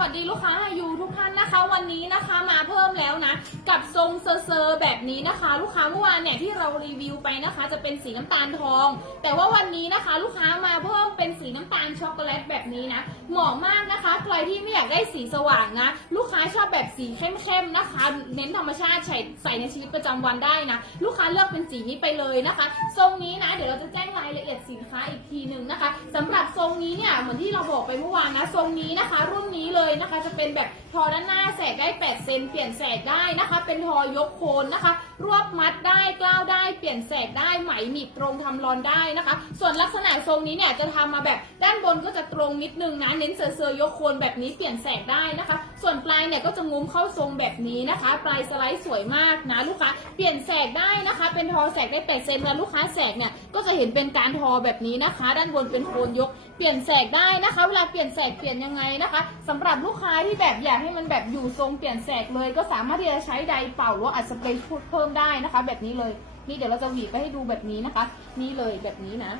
วัสดีลูกค้าอยู่ทุกท่านนะคะ วันนี้นะคะมาเพิ่มแล้วนะ กับทรงเซอร์แบบนี้นะคะ ลูกค้าเมื่อวานเนี่ยที่เรารีวิวไปนะคะ จะเป็นสีน้ำตาลทอง แต่ว่าวันนี้นะคะ ลูกค้ามาเพิ่มเป็นสีน้ำตาลช็อกโกแลตแบบนี้นะเหมาะมากนะคะ ใครที่ไม่อยากได้สีสว่างนะ ลูกค้าชอบแบบสีเข้มๆนะคะ เน้นธรรมชาติใส่ใส่ในชีวิตประจำวันได้นะ ลูกค้าเลือกเป็นสีนี้ไปเลยนะคะ ทรงนี้นะ เดี๋ยวเราจะแจ้งรายละเอียดสินค้าอีกทีหนึ่งนะคะสำหรับทรงนี้เนี่ยเหมือนที่เราบอกไปเมื่อวานนะทรงนี้นะคะ รุ่นนี้เลยนะคะจะเป็นแบบทอด้านหน้าแสกได้ 8 เซนเปลี่ยนแสกได้นะคะ เป็นทอยกโคนนะคะ รวบมัดได้กล้าวได้เปลี่ยนแสกได้ไหมหนีบตรงทำรอนได้นะคะ ส่วนลักษณะทรงนี้เนี่ยจะทำมาแบบด้านบนก็จะตรงนิดนึงนะเน้นเซอร์เซอร์ยกโคนแบบนี้เปลี่ยนแสกได้นะคะส่วนปลายเนี่ยก็จะงุ้มเข้าทรงแบบนี้นะคะ ปลายสไลด์สวยมากนะลูกค้า เปลี่ยนแสกได้นะคะ เป็นทอแสกได้8เซนแล้วลูกค้าแสกเนี่ยก็จะเห็นเป็นการทอแบบนี้นะคะ ด้านบนเป็นโคนยก เปลี่ยนแสกได้นะคะ เวลาเปลี่ยนแสกเปลี่ยนยังไงนะคะสำหรับลูกค้าที่แบบอยากให้มันแบบอยู่ทรงเปลี่ยนแสกเลย ก็สามารถที่จะใช้ไดร์เป่าหรือว่าอัดสเปรย์เพิ่มได้นะคะ แบบนี้เลย นี่เดี๋ยวเราจะหวีไปให้ดูแบบนี้นะคะ นี่เลยแบบนี้นะ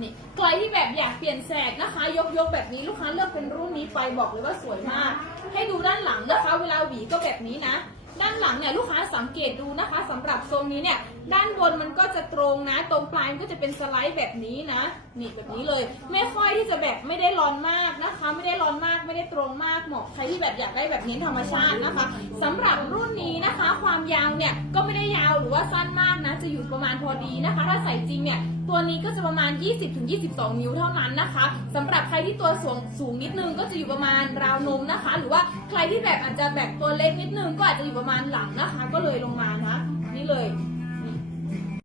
นี่ใครที่แบบอยากเปลี่ยนแสกนะคะ ยกยกแบบนี้ลูกค้าเลือกเป็นรุ่นนี้ไปบอกเลยว่าสวยมาก ให้ดูด้านหลังนะคะ เวลาหวีก็แบบนี้นะ ด้านหลังเนี่ยลูกค้าสังเกตดูนะคะสำหรับทรงนี้เนี่ย ด้านบนมันก็จะตรงนะ ตรงปลายมันก็จะเป็นสไลด์แบบนี้นะ นี่แบบนี้เลย ไม่ค่อยที่จะแบบไม่ได้ร้อนมากนะคะ ไม่ได้ร้อนมากไม่ได้ตรงมากเหมาะใครที่แบบอยากได้แบบเน้นธรรมชาตินะคะสำหรับรุ่นนี้นะคะ ความยาวเนี่ยก็ไม่ได้ยาวหรือว่าสั้นมากนะ จะอยู่ประมาณพอดีนะคะ ถ้าใส่จริงเนี่ยตัวนี้ก็จะประมาณ 20-22 นิ้วเท่านั้นนะคะสำหรับใครที่ตัวสูงสูงนิดนึงก็จะอยู่ประมาณราวนมนะคะ หรือว่าใครที่แบบอาจจะแบบตัวเล็กนิดนึงก็อาจจะอยู่ประมาณหลังนะคะ ก็เลยลงมานะนี่เลย